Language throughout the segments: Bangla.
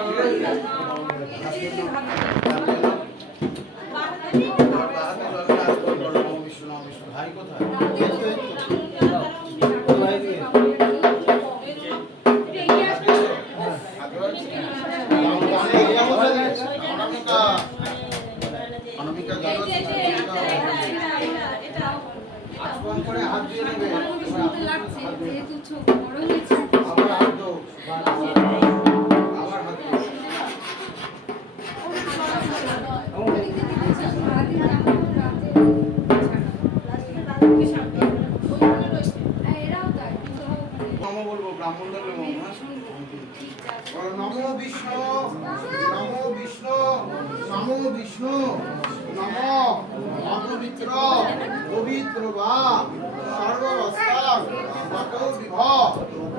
নেবে। যেহেতু বড় হয়েছে। নম বলব, ব্রাহ্মণদের নম হ্যাঁ? নমো বিষ্ণু নমো বিষ্ণু নমো বিষ্ণু, নম অপবিত্র পবিত্র বা সর্ববস্থা গত বিভ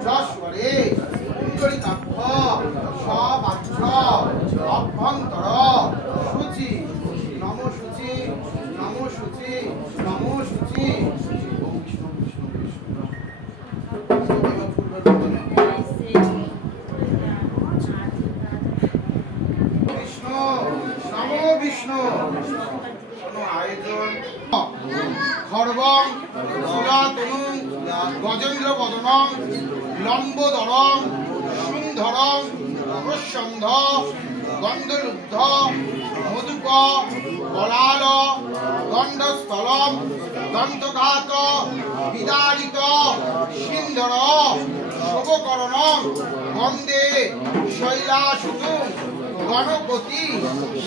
যশ্বরে সবাচ্ছ অভ্যন্তর কোনো সুরাতনুং গজেন্দ্র বদনং লম্বোদরং সুন্ধরং প্রসন্ধ গন্ধলুব্ধ মধুক বলাল গণ্ডস্থলম দন্তঘাত, বিদারিত, সিন্ধর শুভকরণ বন্দে শৈলাসুতু। গণপতি,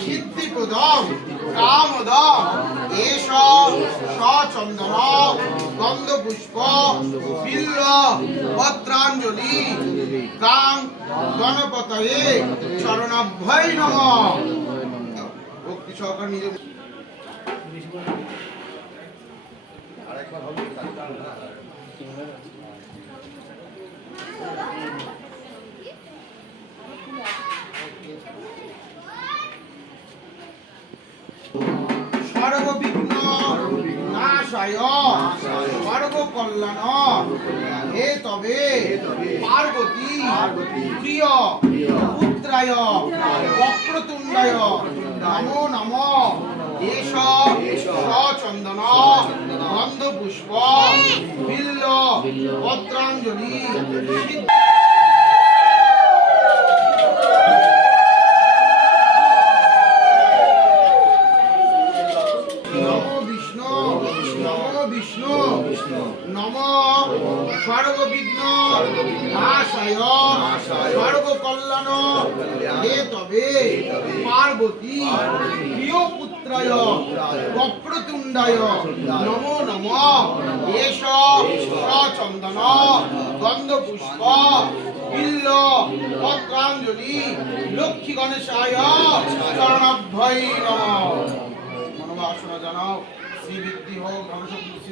সিদ্ধিপ্রদম কামদ এষ সচন্দন গন্ধপুষ্প, বিল্ল, পত্রাঞ্জলি। কাং গণপতয়ে চরণাভ্যয় নম। ভক্তি সহকার নিজে আরেকবার হবে নাশায় সর্ব কল্যাণ হে তবে পার্বতী প্রিয় পুত্রায় বক্রতুণ্ডায় নমো নম। এষ সচন্দন। গন্ধ পুষ্প বিল্ল। পত্রাঞ্জলি সিদ্ধ নম বিষ্ণু নম বিষ্ণু। নম সর্ববিঘ্ন নাশায় সর্বকল্যাণ হে তবে পার্বতী। প্রিয় পুত্রায়। বক্রতুণ্ডায় নমো নম। এষ সচন্দন। গন্ধপুষ্প। বিল্ল। পত্রাঞ্জলি। লক্ষ্মী গণেশায়। চরণাভ্যয় নম। মনোবাসনা জানাও। শ্রী বৃদ্ধি হোক ধনসম্পত্তি